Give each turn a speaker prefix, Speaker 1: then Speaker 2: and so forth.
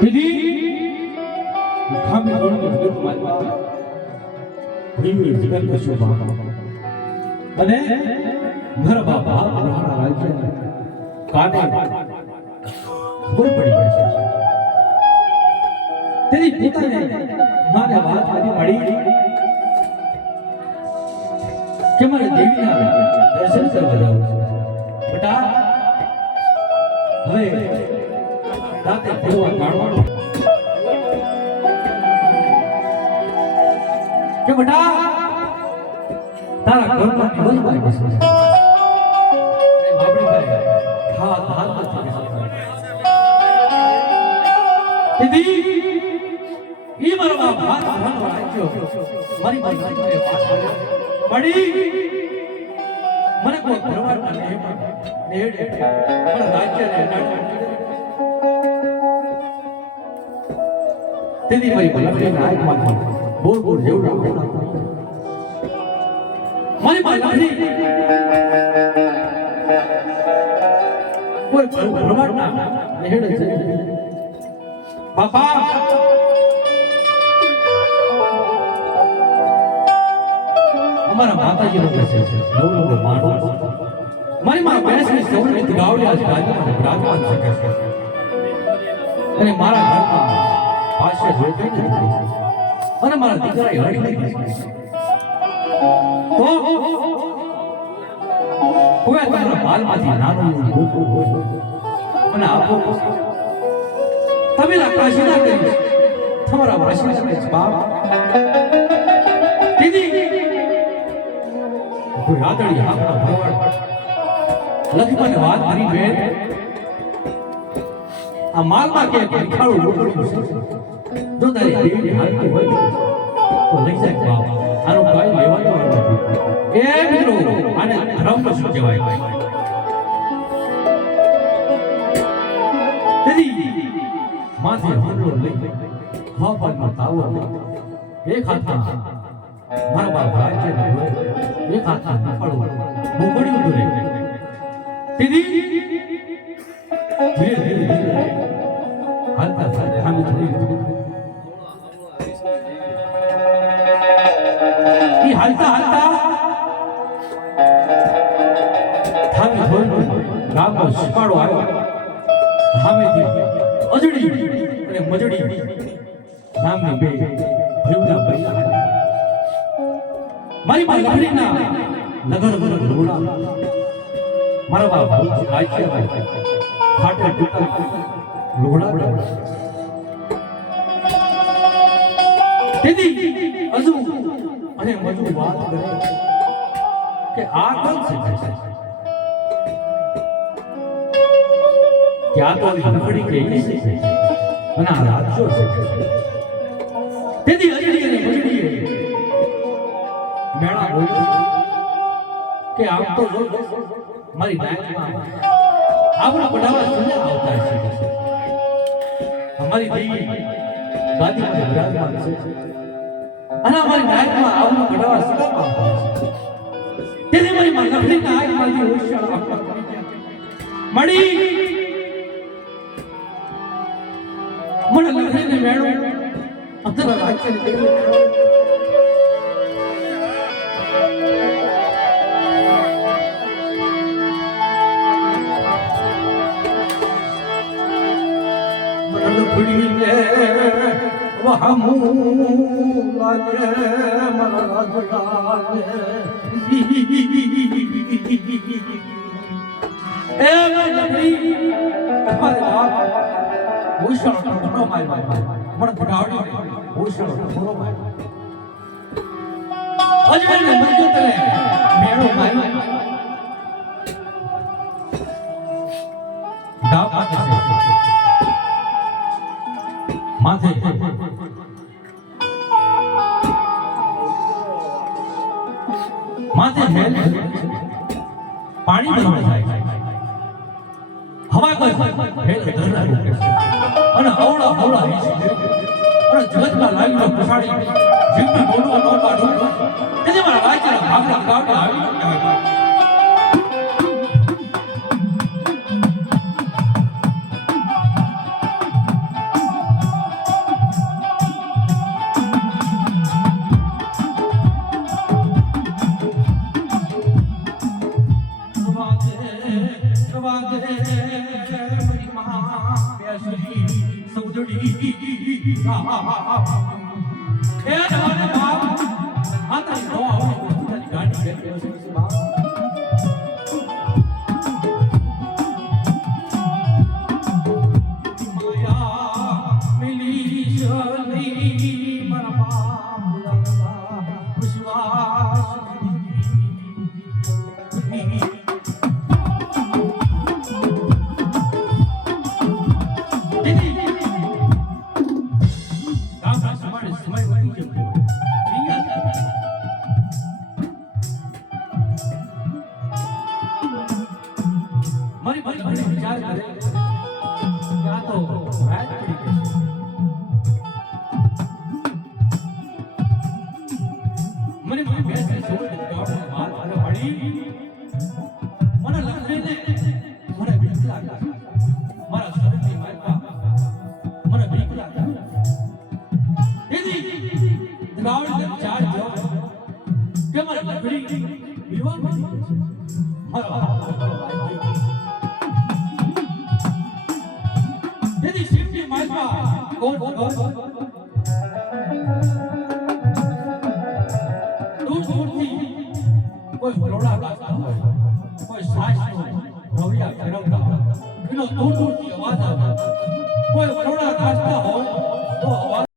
Speaker 1: દીદી ખામી જોડની જગત માતા ભીમની જગત કશું બાપ. અને મારા બાપા રાણા રાજ્ય કાને કોઈ પડી ગઈ છે. તેની પોતાને મારે વાત આવી મળી કે મારે દેવીના દર્શન કરવા જવું બેટા, હવે રાતે ભૂવા કાઢવાનો કે બેટા, તારા ઘરમાં દિવસમાં બેસે અને બાપડી ભાઈ, હા હાલ નથી બેસતા દીદી, ઈ મારો બાપ હાથ ભરવાનો રાખ્યો. મારી મને વાત પડી, મને કોઈ નેહડે મને રાજ્ય ને તેથી મારી ભલામણી આંખમાં બોલ બોલ જેવું રાખો મારી ભલામણી કોઈ ભરવાડના નેહડે છે બાપા અમારા માતાજી નો મેસેજ છે નવ નવ માણો મારી માં બેસની સૌને ગાવડિયા જ રાજ્યમાં બિરાજમાન શકે છે અને મારા ઘરમાં પાસે જોઈ નથી અને મારા દીકરા રડી. તો કોઈ તારા બાલમાંથી નાનું અને આપો. તમે આકાશી ના કરી તમારા વાસી છે, બાપ. દીદી. કોઈ રાતડી આપણા ભરવાડ. લખમણ વાત કરી બેન. આ માલમાં કે ભીખાડું લોટડું જો તારી દેવી હાલતી હોય તો લઈ જાય બાપ આનો કાઈ લેવા દેવાનું નથી એ મિત્રો આને ધર્મ શું કહેવાય તેથી માથે હાંડલો લઈ હવામાનમાં તાવો લઈ એક હાથમાં મારા બાપ રાજ્ય ને હોય એક હાથમાં નફાળું મોકળ્યું રહે તેથી ધીરે ધીરે ધીરે હાલતા સાથે સામે થોડી હાલતા હાલતા થામી થોડી ગામનો શિપાળો આવ્યો સામેથી અજડી અને મજડી નામની બે ભયુના બૈરા મારી માં લખડીના નગર નગર ઢોળા મારા બાપ ભૂત રાજ્ય ફાટે તૂટા લુગડા તેથી હજુ અને મજુ વાત કરે કે આ કોણ છે? ક્યાં તો લખડી કે શીખે છે. અને આ રાજ્યો છે. તેથી અજડી અને મજડીએ મેળા બોલ્યો કે આમ તો મારી બેંકમાં આપણા બધાવા સુન્યા આવતા છે. અમારી દેવી ગાદીમાં વિરાજમાન છે. અને અમારી ડાયટમાં આવું ઘટાડવા છે. તેથી મારી માં નખડીના આગમાંથી હોશિયાર મળી. મને લખડીને મેળો અત્યારે વાંચન દેવી મનખડીને વહમુ લાગે મન રાજલાગે એ મનખડી તમારે બાપ ભૂષણ ઠઠો મારી મન ભગાવડી ભૂષણ ઠઠો મારી અજમેરને મજબૂતને મેળો મારી માથે. માથે હેલ. પાણી ભરવા જાય. હવા કોઈ હેલ ધરના રૂપે અને અવળા અવળા અને જગતમાં લાગીનો પછાડી જીવને બોલવા ન કાઢું તેથી મારા વાંચેલા ભાગલા ગાવડા આવી. હે જવાને બાપ. માતાની નો આવો. પોતાની ગાડી ગયો છે બાપ. મારી મને વિચાર કરે કે તો મને મને બેસે છોડ ગાડો માર મારે પડી મને લખીને મને બીક લાગે મારા શરીરની મારપા મને બીક લાગે તેથી ગાવડને ચાર જો કે મને લકડી વિવાહ મારો કોઈ ભરોડા